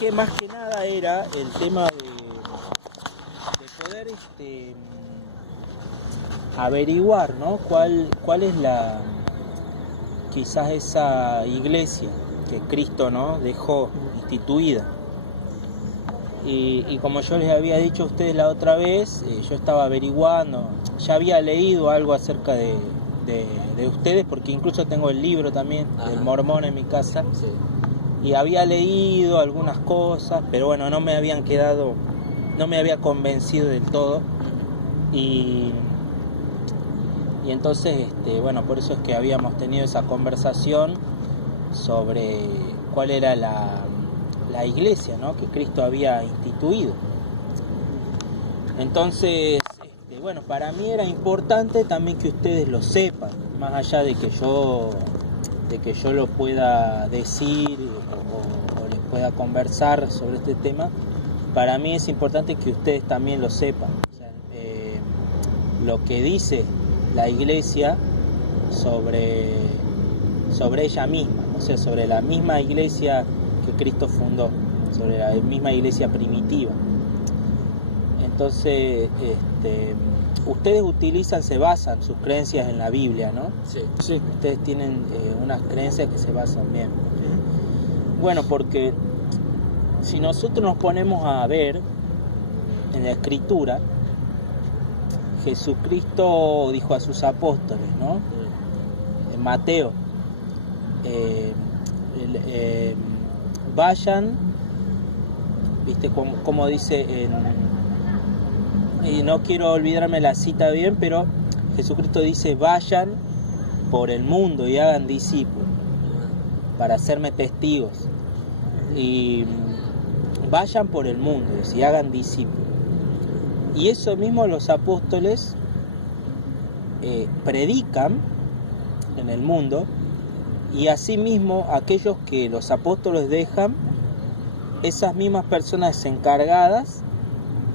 que más que nada era el tema de poder averiguar, ¿no? cuál es quizás esa iglesia que Cristo, ¿no?, dejó instituida. Y como yo les había dicho a ustedes la otra vez, yo estaba averiguando, ya había leído algo acerca de ustedes, porque incluso tengo el libro también, del Mormón, en mi casa. Sí. Y había leído algunas cosas, pero bueno, no me había convencido del todo. Y entonces, bueno, por eso es que habíamos tenido esa conversación sobre cuál era la iglesia, ¿no?, que Cristo había instituido. Entonces, bueno, para mí era importante también que ustedes lo sepan, más allá de que yo lo pueda decir o les pueda conversar sobre este tema. Para mí es importante que ustedes también lo sepan. O sea, lo que dice la iglesia sobre ella misma, o sea, sobre la misma iglesia que Cristo fundó, sobre la misma iglesia primitiva. Entonces, ustedes se basan sus creencias en la Biblia, ¿no? Sí. Sí. Ustedes tienen unas creencias que se basan bien. Bueno, porque si nosotros nos ponemos a ver en la Escritura, Jesucristo dijo a sus apóstoles, ¿no? En Mateo, vayan, ¿viste? Como dice y no quiero olvidarme la cita bien, pero Jesucristo dice: vayan por el mundo y hagan discípulos para hacerme testigos. Y vayan por el mundo y hagan discípulos. Y eso mismo los apóstoles predican en el mundo, y asimismo aquellos que los apóstoles dejan, esas mismas personas encargadas,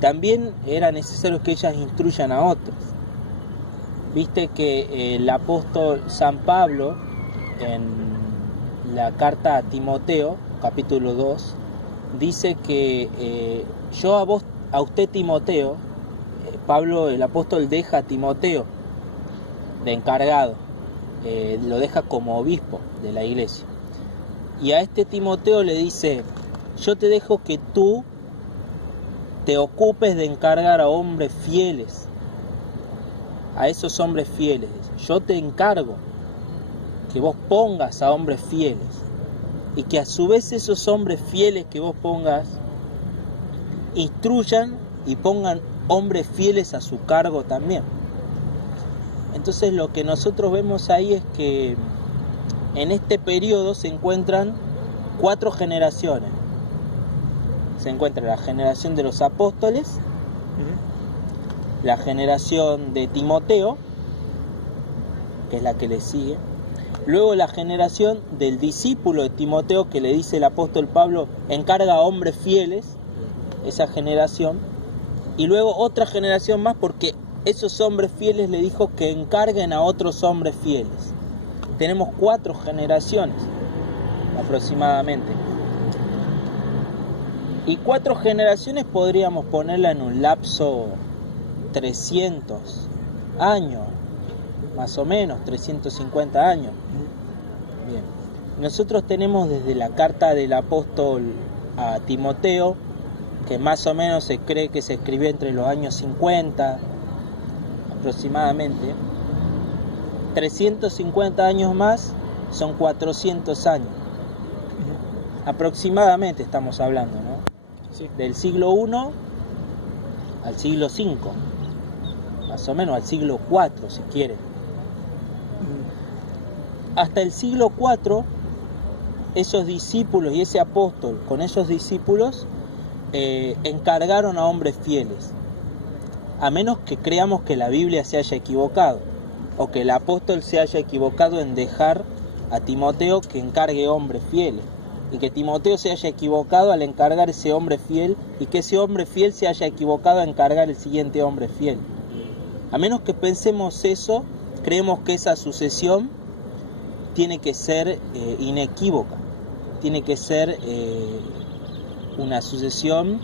también era necesario que ellas instruyan a otros. Viste que el apóstol San Pablo, en la carta a Timoteo, capítulo 2, dice que yo a usted Timoteo, Pablo el apóstol deja a Timoteo de encargado, lo deja como obispo de la iglesia, y a este Timoteo le dice: yo te dejo que tú te ocupes de encargar a hombres fieles, a esos hombres fieles. Yo te encargo que vos pongas a hombres fieles, y que a su vez esos hombres fieles que vos pongas instruyan y pongan hombres fieles a su cargo también. Entonces lo que nosotros vemos ahí es que en este periodo se encuentran 4 generaciones. Se encuentra la generación de los apóstoles, la generación de Timoteo, que es la que le sigue, luego la generación del discípulo de Timoteo, que le dice el apóstol Pablo: encarga a hombres fieles, esa generación, y luego otra generación más, porque esos hombres fieles le dijo que encarguen a otros hombres fieles. Tenemos 4 generaciones aproximadamente. Y 4 generaciones podríamos ponerla en un lapso 300 años, más o menos, 350 años. Bien. Nosotros tenemos desde la carta del apóstol a Timoteo, que más o menos se cree que se escribió entre los años 50, aproximadamente. 350 años más son 400 años. Aproximadamente estamos hablando, ¿no? Sí. Del siglo I al siglo V, más o menos al siglo IV, si quieren. Hasta el siglo IV, esos discípulos y ese apóstol con esos discípulos encargaron a hombres fieles, a menos que creamos que la Biblia se haya equivocado, o que el apóstol se haya equivocado en dejar a Timoteo que encargue hombres fieles, y que Timoteo se haya equivocado al encargar ese hombre fiel, y que ese hombre fiel se haya equivocado a encargar el siguiente hombre fiel. A menos que pensemos eso, creemos que esa sucesión tiene que ser inequívoca, tiene que ser una sucesión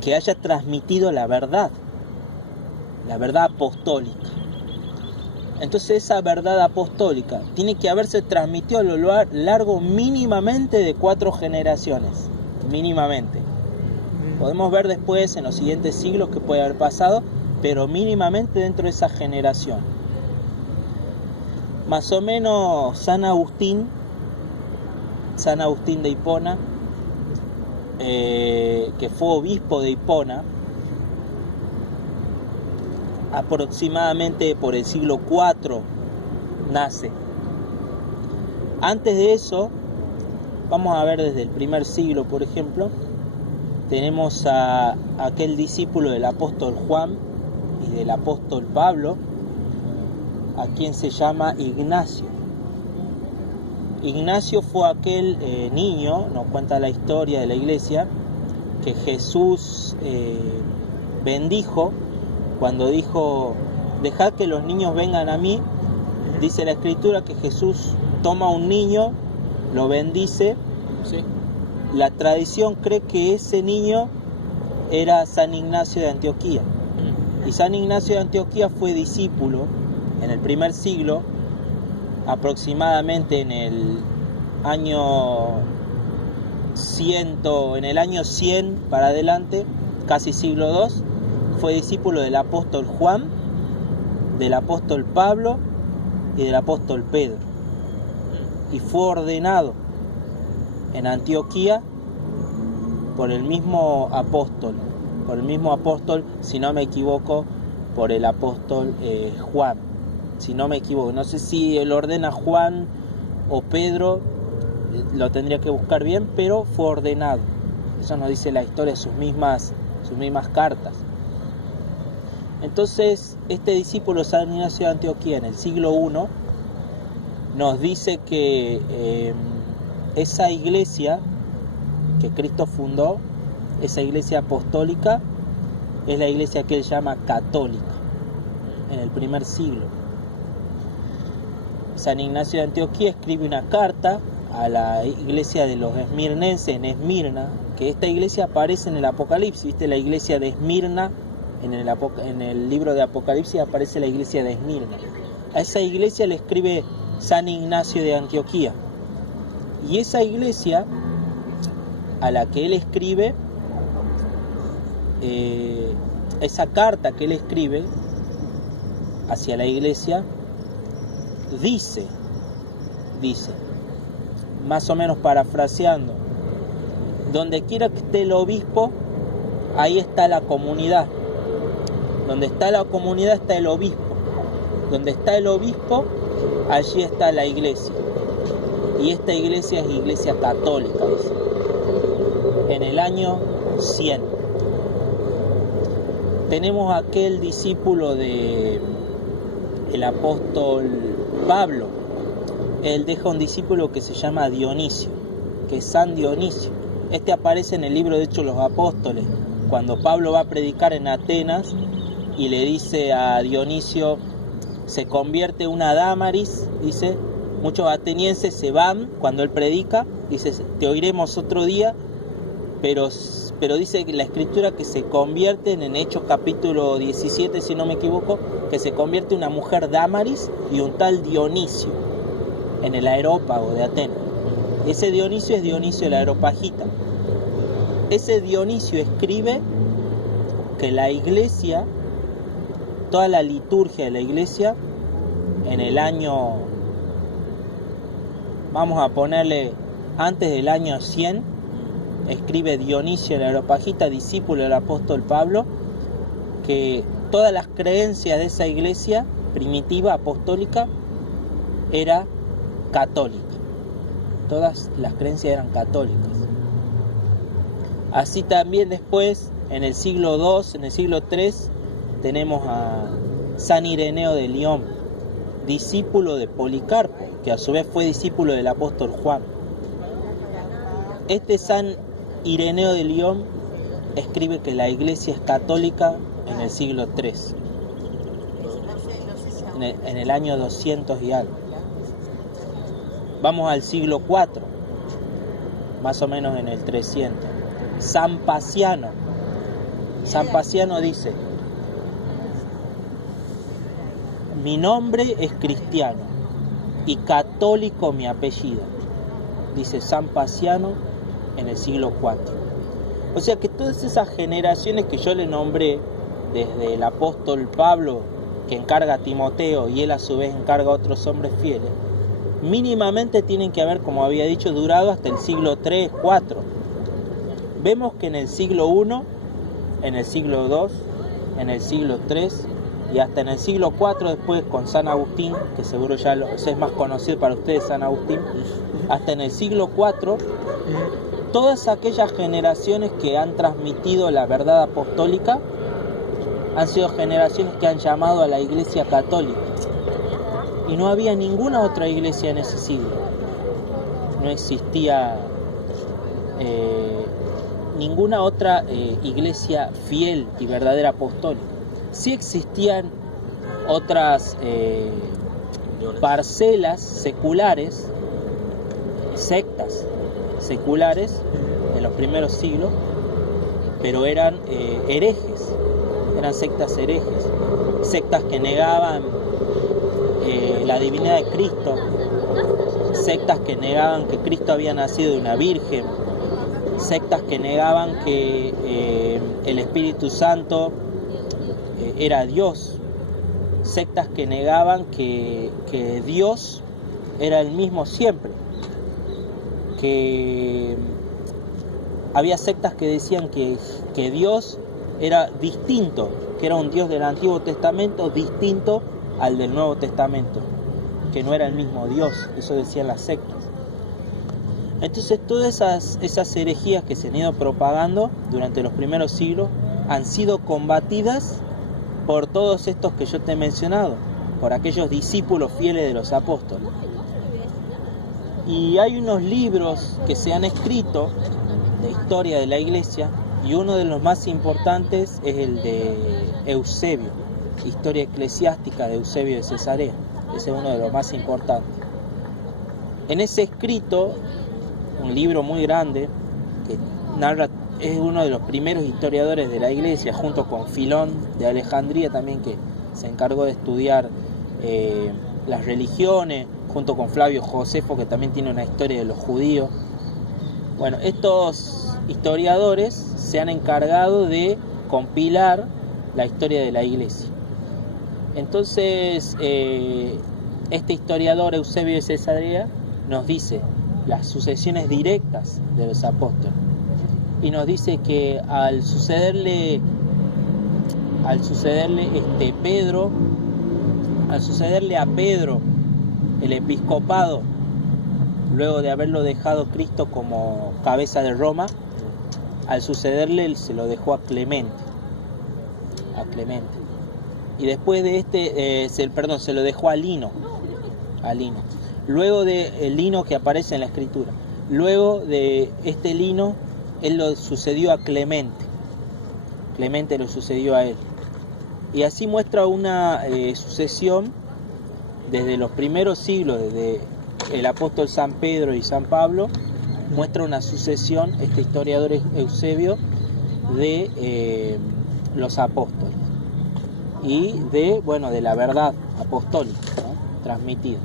que haya transmitido la verdad apostólica. Entonces esa verdad apostólica tiene que haberse transmitido a lo largo mínimamente de 4 generaciones, mínimamente. Podemos ver después en los siguientes siglos qué puede haber pasado, pero mínimamente dentro de esa generación. Más o menos San Agustín de Hipona, que fue obispo de Hipona, aproximadamente por el siglo IV nace. Antes de eso, vamos a ver desde el primer siglo, por ejemplo, tenemos a aquel discípulo del apóstol Juan y del apóstol Pablo, a quien se llama Ignacio. Ignacio fue aquel niño, nos cuenta la historia de la iglesia, que Jesús bendijo cuando dijo: dejad que los niños vengan a mí. Dice la escritura que Jesús toma a un niño, lo bendice. Sí. La tradición cree que ese niño era San Ignacio de Antioquía. Y San Ignacio de Antioquía fue discípulo en el primer siglo, aproximadamente en el año 100 para adelante, casi siglo II, fue discípulo del apóstol Juan, del apóstol Pablo y del apóstol Pedro. Y fue ordenado en Antioquía por el mismo apóstol, si no me equivoco, por el apóstol Juan, si no me equivoco. No sé si lo ordena Juan o Pedro, lo tendría que buscar bien, pero fue ordenado. Eso nos dice la historia, sus mismas cartas. Entonces, este discípulo San Ignacio de Antioquía en el siglo I nos dice que esa iglesia que Cristo fundó, esa iglesia apostólica, es la iglesia que él llama católica, en el primer siglo. San Ignacio de Antioquía escribe una carta a la iglesia de los esmirnenses en Esmirna, que esta iglesia aparece en el Apocalipsis. ¿Viste? La iglesia de Esmirna, en el libro de Apocalipsis aparece la iglesia de Esmirna. A esa iglesia le escribe San Ignacio de Antioquía. Y esa iglesia a la que él escribe, esa carta que él escribe hacia la iglesia, dice, más o menos parafraseando: donde quiera que esté el obispo, ahí está la comunidad. Donde está la comunidad está el obispo. Donde está el obispo, allí está la iglesia. Y esta iglesia es iglesia católica, dice. En el año 100. Tenemos aquel discípulo del apóstol Pablo. Él deja un discípulo que se llama Dionisio, que es San Dionisio. Este aparece en el libro de Hechos de los Apóstoles, cuando Pablo va a predicar en Atenas y le dice a Dionisio: se convierte una Dámaris, dice, muchos atenienses se van cuando él predica, dice, te oiremos otro día, pero dice la escritura que se convierten, en Hechos capítulo 17, si no me equivoco, que se convierte una mujer Dámaris y un tal Dionisio en el Areópago de Atenas. Ese Dionisio es Dionisio el Areopagita. Ese Dionisio escribe que la iglesia, toda la liturgia de la iglesia, en el año, vamos a ponerle antes del año 100, escribe Dionisio el Areopagita, discípulo del apóstol Pablo, que todas las creencias de esa iglesia primitiva apostólica era católica. Todas las creencias eran católicas. Así también después, en el siglo II, en el siglo III, tenemos a San Ireneo de León, discípulo de Policarpo, que a su vez fue discípulo del apóstol Juan. Este San Ireneo de León escribe que la iglesia es católica en el siglo III, en el año 200 y algo. Vamos al siglo IV, más o menos en el 300. San Paciano. San Paciano dice: mi nombre es cristiano y católico mi apellido, dice San Paciano en el siglo IV. O sea que todas esas generaciones que yo le nombré, desde el apóstol Pablo, que encarga a Timoteo, y él a su vez encarga a otros hombres fieles, mínimamente tienen que haber, como había dicho, durado hasta el siglo III, IV. Vemos que en el siglo I, en el siglo II, en el siglo III y hasta en el siglo IV después con San Agustín, que seguro ya es más conocido para ustedes, San Agustín, hasta en el siglo IV, todas aquellas generaciones que han transmitido la verdad apostólica han sido generaciones que han llamado a la Iglesia Católica. Y no había ninguna otra iglesia en ese siglo. No existía ninguna otra iglesia fiel y verdadera apostólica. Sí existían otras parcelas seculares, sectas seculares de los primeros siglos, pero eran herejes, eran sectas herejes, sectas que negaban la divinidad de Cristo, sectas que negaban que Cristo había nacido de una virgen, sectas que negaban que el Espíritu Santo era Dios, sectas que negaban que Dios era el mismo siempre, que había sectas que decían que Dios era distinto, que era un Dios del Antiguo Testamento distinto al del Nuevo Testamento, que no era el mismo Dios. Eso decían las sectas. Entonces todas esas herejías que se han ido propagando durante los primeros siglos han sido combatidas por todos estos que yo te he mencionado, por aquellos discípulos fieles de los apóstoles. Y hay unos libros que se han escrito de historia de la iglesia, y uno de los más importantes es el de Eusebio, Historia Eclesiástica de Eusebio de Cesarea. Ese es uno de los más importantes. En ese escrito, un libro muy grande que narra, es uno de los primeros historiadores de la iglesia, junto con Filón de Alejandría también, que se encargó de estudiar las religiones, junto con Flavio Josefo, que también tiene una historia de los judíos. Bueno, estos historiadores se han encargado de compilar la historia de la iglesia. Entonces, este historiador Eusebio de Cesarea nos dice las sucesiones directas de los apóstoles, y nos dice que al sucederle a Pedro el episcopado, luego de haberlo dejado Cristo como cabeza de Roma, al sucederle se lo dejó a Clemente. Y después de se lo dejó a Lino. Luego de Lino, que aparece en la Escritura, luego de este Lino, él lo sucedió a Clemente. Clemente lo sucedió a él. Y así muestra una sucesión desde los primeros siglos, desde el apóstol San Pedro y San Pablo, muestra una sucesión, este historiador Eusebio, de los apóstoles y de la verdad apostólica, ¿no?, transmitida.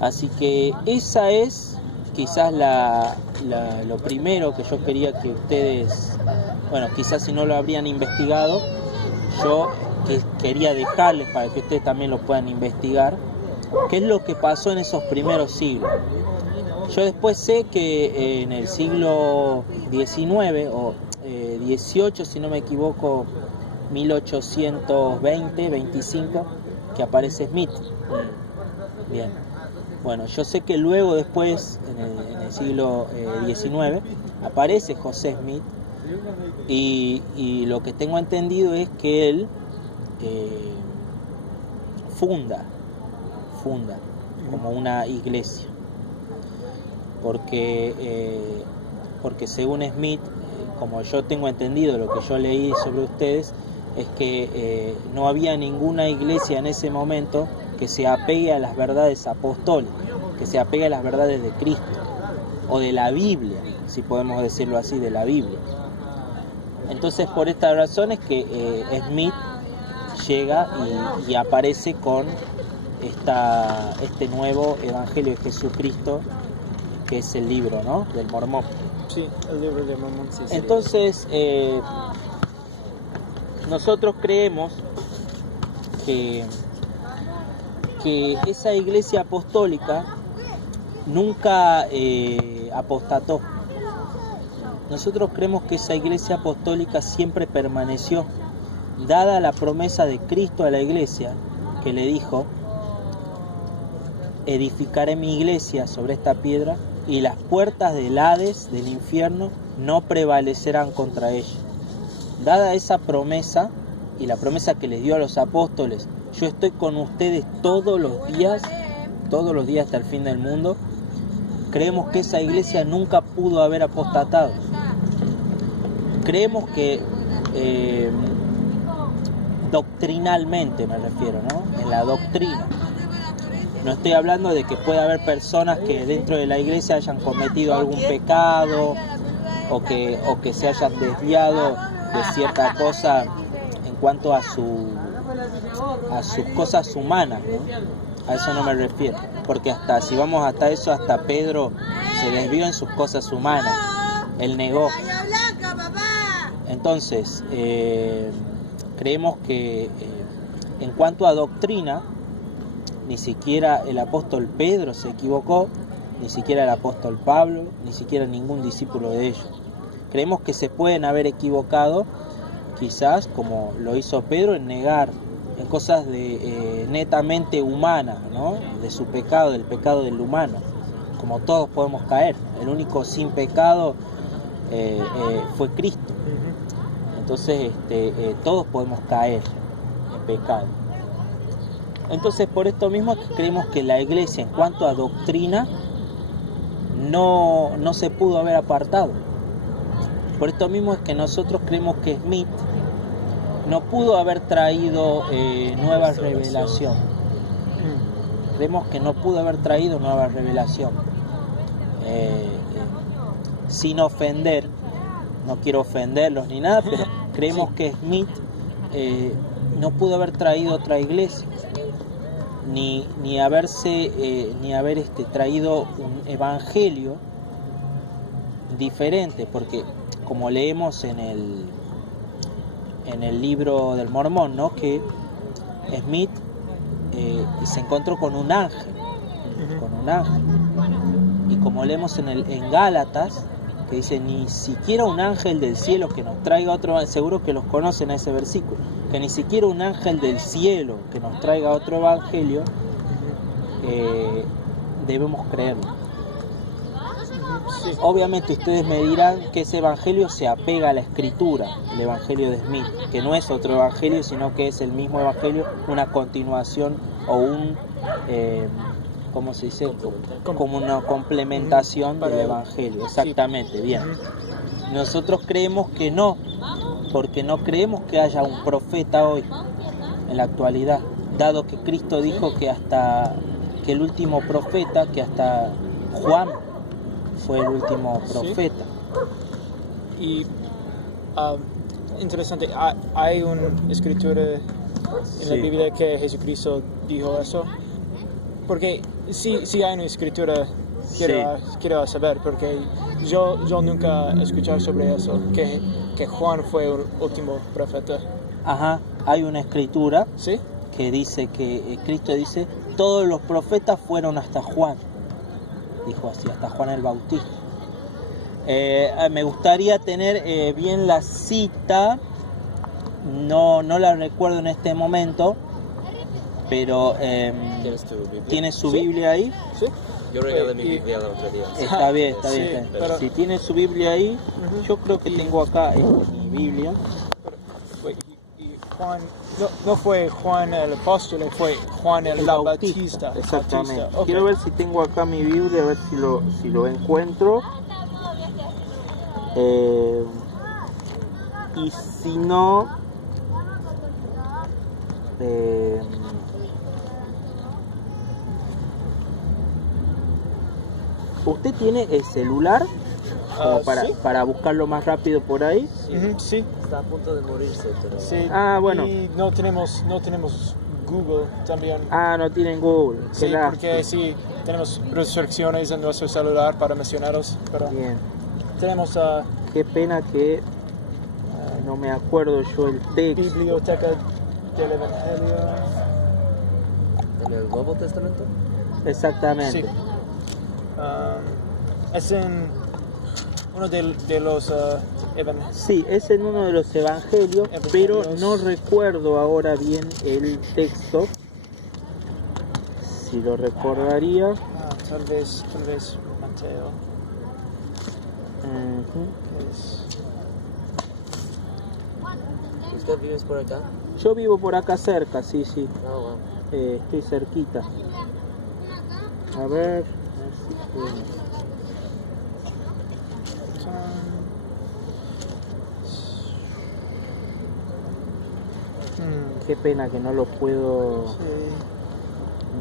Así que esa es quizás lo primero que yo quería que ustedes, quizás si no lo habrían investigado, yo quería dejarles para que ustedes también lo puedan investigar, qué es lo que pasó en esos primeros siglos. Yo después sé que en el siglo XIX o 18, si no me equivoco, 1820-25, que aparece Smith. Bien. Bueno, yo sé que luego después, en el siglo XIX, aparece José Smith, y lo que tengo entendido es que él funda como una iglesia, porque según Smith, como yo tengo entendido, lo que yo leí sobre ustedes, es que no había ninguna iglesia en ese momento que se apegue a las verdades apostólicas, que se apegue a las verdades de Cristo o de la Biblia. si podemos decirlo así, de la Biblia. Entonces, por esta razón es que Smith llega y aparece con este nuevo Evangelio de Jesucristo, que es el libro, ¿no?, del Mormón. Sí, el libro de Mormón. Sí, entonces, nosotros creemos que esa iglesia apostólica nunca apostató. Nosotros creemos que esa iglesia apostólica siempre permaneció, dada la promesa de Cristo a la iglesia, que le dijo: edificaré mi iglesia sobre esta piedra y las puertas del Hades, del infierno, no prevalecerán contra ella. Dada esa promesa y la promesa que les dio a los apóstoles: yo estoy con ustedes todos los días hasta el fin del mundo, creemos que esa iglesia nunca pudo haber apostatado. Creemos que doctrinalmente, me refiero, ¿no?, en la doctrina. No estoy hablando de que pueda haber personas que dentro de la iglesia hayan cometido algún pecado o que se hayan desviado de cierta cosa en cuanto a sus cosas humanas, ¿no? A eso no me refiero, porque si vamos hasta eso, hasta Pedro se desvió en sus cosas humanas, él negó. Entonces, creemos que en cuanto a doctrina, ni siquiera el apóstol Pedro se equivocó, ni siquiera el apóstol Pablo, ni siquiera ningún discípulo de ellos. Creemos que se pueden haber equivocado, quizás como lo hizo Pedro, en negar en cosas netamente humanas, ¿no?, de su pecado, del pecado del humano, como todos podemos caer. El único sin pecado fue Cristo. Entonces todos podemos caer en pecado. Entonces, por esto mismo creemos que la iglesia, en cuanto a doctrina, no se pudo haber apartado. Por esto mismo es que nosotros creemos que Smith no pudo haber traído nueva revelación. Creemos que no pudo haber traído nueva revelación. Sin ofender, no quiero ofenderlos ni nada, pero creemos que Smith no pudo haber traído otra iglesia, ni haber traído un evangelio diferente, porque como leemos en el libro del Mormón, ¿no?, que Smith se encontró con un ángel, y como leemos en Gálatas, que dice: ni siquiera un ángel del cielo que nos traiga otro, seguro que los conocen a ese versículo, que ni siquiera un ángel del cielo que nos traiga otro evangelio, debemos creerlo. Sí. Obviamente ustedes me dirán que ese evangelio se apega a la escritura, el evangelio de Smith, que no es otro evangelio, sino que es el mismo evangelio, una continuación o ¿cómo se dice? Como una complementación del evangelio. Exactamente, bien. Nosotros creemos que no, porque no creemos que haya un profeta hoy, en la actualidad, dado que Cristo dijo que el último profeta, que hasta Juan fue el último profeta. Sí. Y interesante, hay una escritura en la Biblia que Jesucristo dijo eso, porque sí hay una escritura, quiero saber, porque yo nunca he escuchado sobre eso, que Juan fue el último profeta. Ajá, hay una escritura, ¿sí?, que dice que Cristo dice: todos los profetas fueron hasta Juan. Dijo así, hasta Juan el Bautista. Me gustaría tener bien la cita, no la recuerdo en este momento, pero ¿tiene su Biblia ahí? Sí. Yo regalé mi Biblia el otro día. Está bien. Pero si tiene su Biblia ahí, yo creo que tengo acá mi Biblia. Y Juan, no fue Juan el apóstol, fue Juan el Bautista. Exactamente. Bautista. Okay. Quiero ver si tengo acá mi Biblia, a ver si lo encuentro. Y si no, ¿usted tiene el celular? como sí. para buscarlo más rápido por ahí. Sí. Está a punto de morirse, pero... Sí. Ah, bueno. Y no tenemos Google también. Ah, no tienen Google. Sí, Qué porque sí, tenemos restricciones en nuestro celular para mencionarlos, pero bien. tenemos Qué pena que no me acuerdo yo el texto. Biblioteca del Evangelio. ¿En el Nuevo Testamento? Exactamente. Sí. Es en uno de los evangelios. Sí, es en uno de los evangelios, pero no recuerdo ahora bien el texto. Si lo recordaría. Tal vez Mateo. ¿Usted vive por acá? Yo vivo por acá cerca, sí. Oh, wow. Estoy cerquita. A ver si puedo. Qué pena que no lo puedo,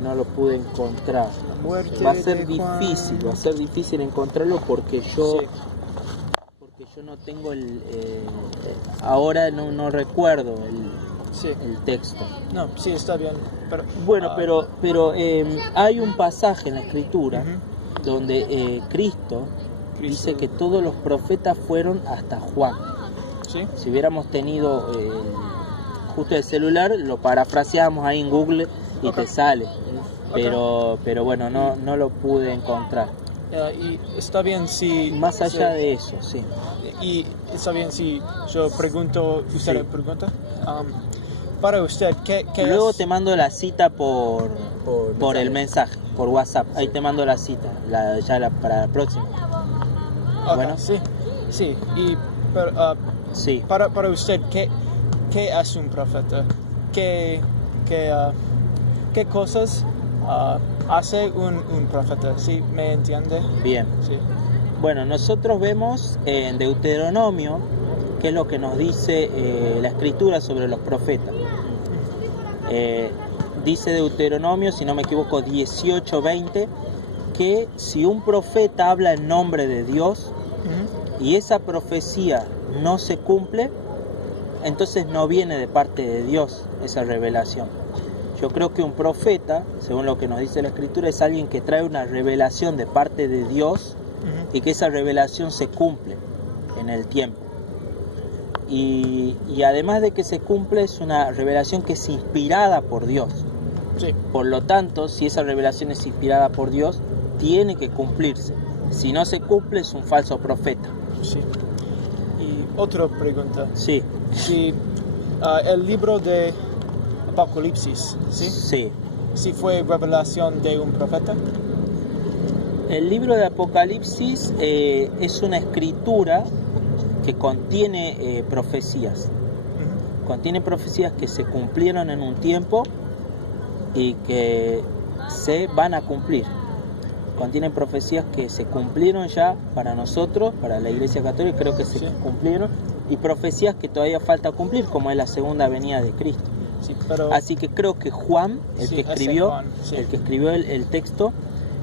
no lo pude encontrar. Va a ser difícil encontrarlo porque yo no tengo ahora no recuerdo el texto. No, sí, está bien. Pero, bueno, pero hay un pasaje en la Escritura donde Cristo dice que todos los profetas fueron hasta Juan. ¿Sí? Si hubiéramos tenido justo el celular, lo parafraseamos ahí en Google y te sale. Pero bueno, no lo pude encontrar. Y está bien si... Más allá de eso, sí. Y está bien si yo pregunto, usted Sí. le pregunta. Para usted, ¿qué Luego es? te mando la cita por el mensaje, por WhatsApp. Ahí te mando la cita, para la próxima. Bueno. Sí. Y Sí. para usted, ¿qué es un profeta? ¿Qué cosas hace un profeta? ¿Sí? ¿Me entiende? Bien. Sí. Bueno, nosotros vemos en Deuteronomio qué es lo que nos dice la Escritura sobre los profetas. Dice Deuteronomio, si no me equivoco, 18:20, que si un profeta habla en nombre de Dios y esa profecía no se cumple, entonces no viene de parte de Dios esa revelación. Yo creo que un profeta, según lo que nos dice la Escritura, es alguien que trae una revelación de parte de Dios y que esa revelación se cumple en el tiempo. Y además de que se cumple, es una revelación que es inspirada por Dios. Sí. Por lo tanto, si esa revelación es inspirada por Dios, tiene que cumplirse. Si no se cumple, es un falso profeta. Sí. Y otra pregunta. Sí. Si el libro de Apocalipsis, ¿sí? Sí. ¿Sí fue revelación de un profeta? El libro de Apocalipsis es una escritura que contiene profecías. Contiene profecías que se cumplieron en un tiempo y que se van a cumplir. Contiene profecías que se cumplieron ya para nosotros, para la Iglesia Católica, creo que se cumplieron, y profecías que todavía falta cumplir, como es la segunda venida de Cristo. Sí, pero... Así que creo que Juan, el que escribió el texto,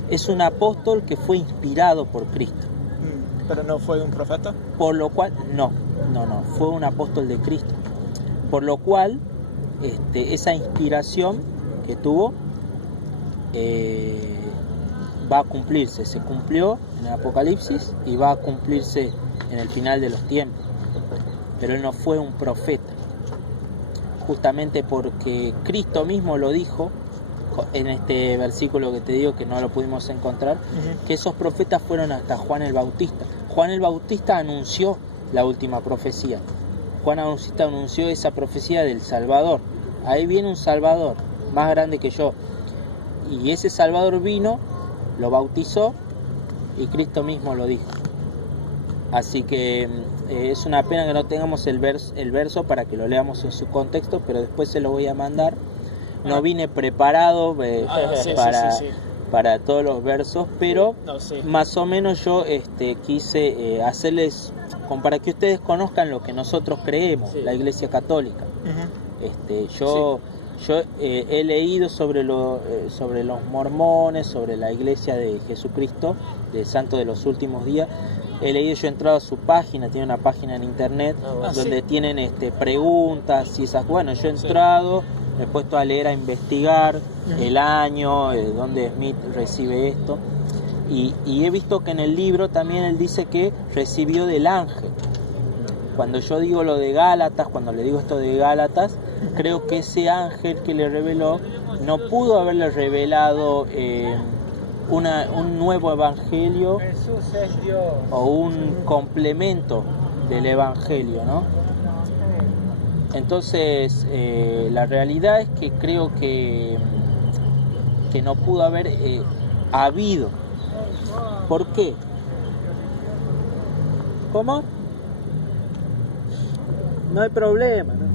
es un apóstol que fue inspirado por Cristo. ¿Pero no fue un profeta? Por lo cual, no, fue un apóstol de Cristo. Por lo cual, esa inspiración que tuvo va a cumplirse. Se cumplió en el Apocalipsis y va a cumplirse en el final de los tiempos. Pero él no fue un profeta. Justamente porque Cristo mismo lo dijo en este versículo que te digo que no lo pudimos encontrar, que esos profetas fueron hasta Juan el Bautista. Juan el Bautista anunció la última profecía. Juan el Bautista anunció esa profecía del Salvador. Ahí viene un Salvador más grande que yo. Y ese Salvador vino, lo bautizó y Cristo mismo lo dijo. Así que es una pena que no tengamos el verso para que lo leamos en su contexto, pero después se lo voy a mandar. No vine preparado para todos los versos, pero más o menos yo quise hacerles, como para que ustedes conozcan lo que nosotros creemos, la Iglesia Católica. Yo he leído sobre los mormones, sobre la Iglesia de Jesucristo, del Santo de los Últimos Días, he leído, yo he entrado a su página, tiene una página en internet donde sí. tienen preguntas y esas. Bueno, yo he entrado, me he puesto a leer, a investigar el año, donde Smith recibe esto. Y he visto que en el libro también él dice que recibió del ángel. Cuando yo digo lo de Gálatas, cuando le digo esto de Gálatas, creo que ese ángel que le reveló no pudo haberle revelado un nuevo evangelio o un complemento del evangelio, ¿no? Entonces, la realidad es que creo que no pudo haber habido. ¿Por qué? ¿Cómo? No hay problema, ¿no?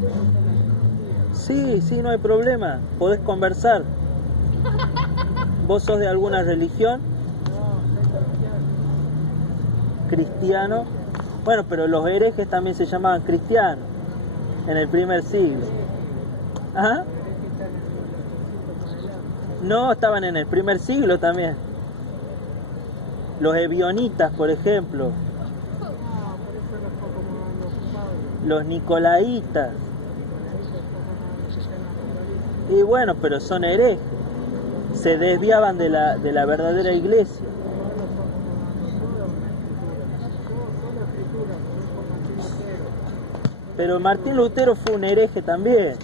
Sí, no hay problema. Podés conversar. ¿Vos sos de alguna religión? Cristiano. Bueno, pero los herejes también se llamaban cristianos en el primer siglo. ¿Ah? No, estaban en el primer siglo también. Los ebionitas, por ejemplo. Los nicolaitas. Y bueno, pero son herejes. Se desviaban de la verdadera iglesia. Pero Martín Lutero fue un hereje también.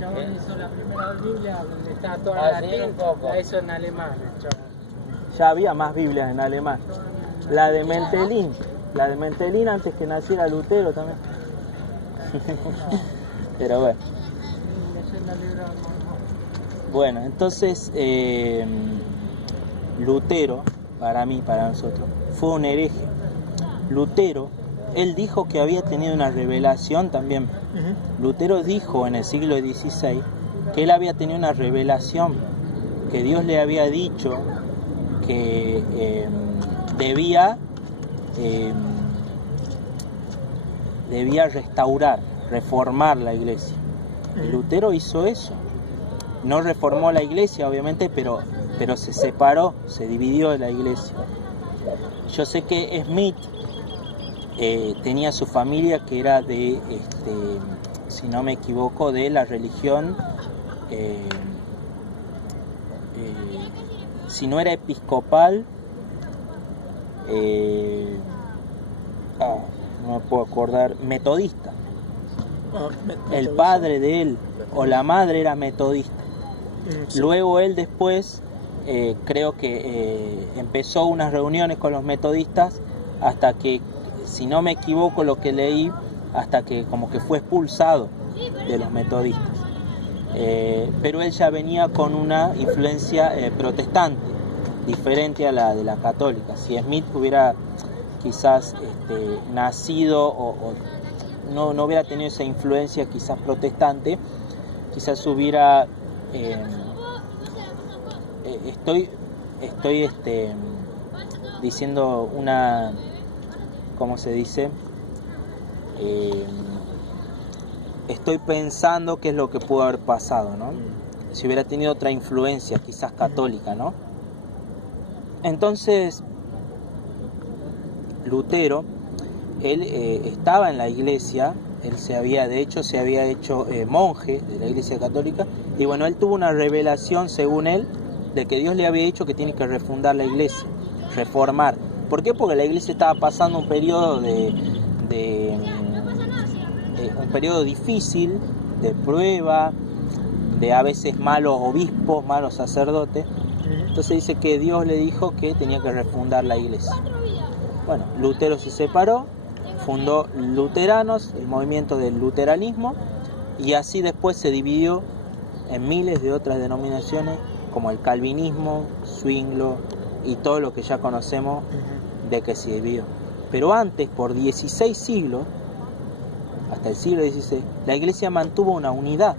Chabón hizo la primera Biblia donde está toda la latín, la hizo en alemán, chabón. Ya había más Biblias en alemán. La de Mentelín antes que naciera Lutero también. Pero bueno. Bueno, entonces Lutero, para mí, para nosotros, fue un hereje. Lutero, él dijo que había tenido una revelación también. Lutero dijo en el siglo XVI que él había tenido una revelación, que Dios le había dicho que debía restaurar, reformar la iglesia. Y Lutero hizo eso. No reformó la iglesia, obviamente, pero se separó, se dividió de la iglesia. Yo sé que Smith tenía su familia que era de, si no me equivoco, de la religión, si no era episcopal, no me puedo acordar, metodista. El padre de él o la madre era metodista. Sí. Luego él después creo que empezó unas reuniones con los metodistas hasta que, si no me equivoco lo que leí, hasta que como que fue expulsado de los metodistas. Pero él ya venía con una influencia protestante, diferente a la de la católica. Si Smith hubiera quizás nacido o no hubiera tenido esa influencia quizás protestante, quizás hubiera estoy diciendo una, ¿cómo se dice? Estoy pensando qué es lo que pudo haber pasado, ¿no? Si hubiera tenido otra influencia, quizás católica, ¿no? Entonces, Lutero, él estaba en la iglesia, él se había hecho monje de la iglesia católica, y bueno, él tuvo una revelación, según él, de que Dios le había dicho que tiene que refundar la iglesia, reformar. ¿Por qué? Porque la iglesia estaba pasando un periodo un periodo difícil, de prueba, de a veces malos obispos, malos sacerdotes. Entonces dice que Dios le dijo que tenía que refundar la iglesia. Bueno, Lutero se separó, fundó luteranos, el movimiento del luteranismo, y así después se dividió en miles de otras denominaciones, como el calvinismo, Zwinglio y todo lo que ya conocemos de que se dividió. Pero antes, por 16 siglos, hasta el siglo XVI, la iglesia mantuvo una unidad,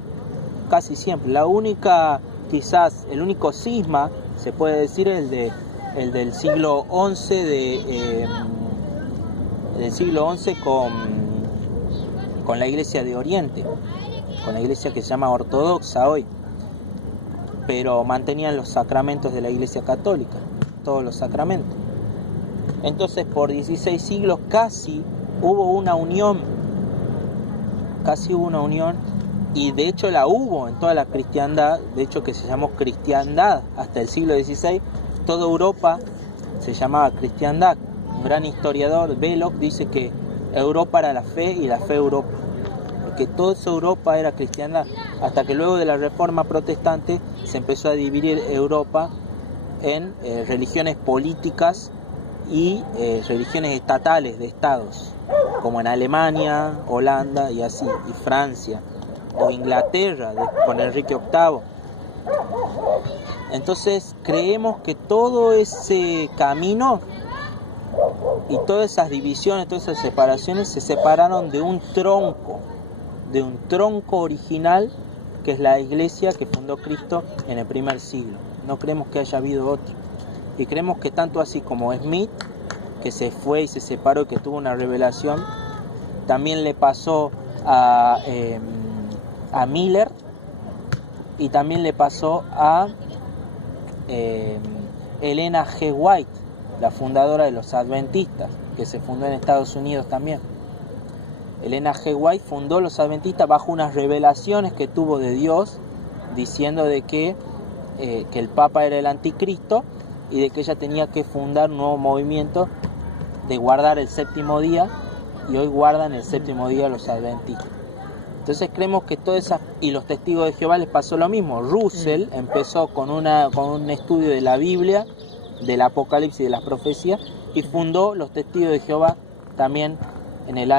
casi siempre. La única, quizás, el único cisma, se puede decir, el del siglo XI, del siglo XI con la iglesia de Oriente, con la iglesia que se llama ortodoxa hoy. pero mantenían los sacramentos de la Iglesia Católica, todos los sacramentos. Entonces por 16 siglos casi hubo una unión, y de hecho la hubo en toda la cristiandad, de hecho que se llamó cristiandad hasta el siglo XVI, toda Europa se llamaba cristiandad. Un gran historiador, Belloc, dice que Europa era la fe y la fe Europa, porque toda esa Europa era cristiandad, hasta que luego de la Reforma Protestante se empezó a dividir Europa en religiones políticas y religiones estatales de estados, como en Alemania, Holanda y así, y Francia, o Inglaterra con Enrique VIII. Entonces creemos que todo ese camino y todas esas divisiones, todas esas separaciones se separaron de un tronco original, que es la iglesia que fundó Cristo en el primer siglo. No creemos que haya habido otro. Y creemos que tanto así como Smith, que se fue y se separó y que tuvo una revelación, también le pasó a Miller, y también le pasó a Elena G. White, la fundadora de los adventistas, que se fundó en Estados Unidos también. Elena G. White fundó los adventistas bajo unas revelaciones que tuvo de Dios, diciendo de que el Papa era el anticristo y de que ella tenía que fundar un nuevo movimiento de guardar el séptimo día, y hoy guardan el séptimo día los adventistas. Entonces creemos que todas esas, y los testigos de Jehová les pasó lo mismo. Russell empezó con un estudio de la Biblia, del Apocalipsis y de las profecías, y fundó los testigos de Jehová también en el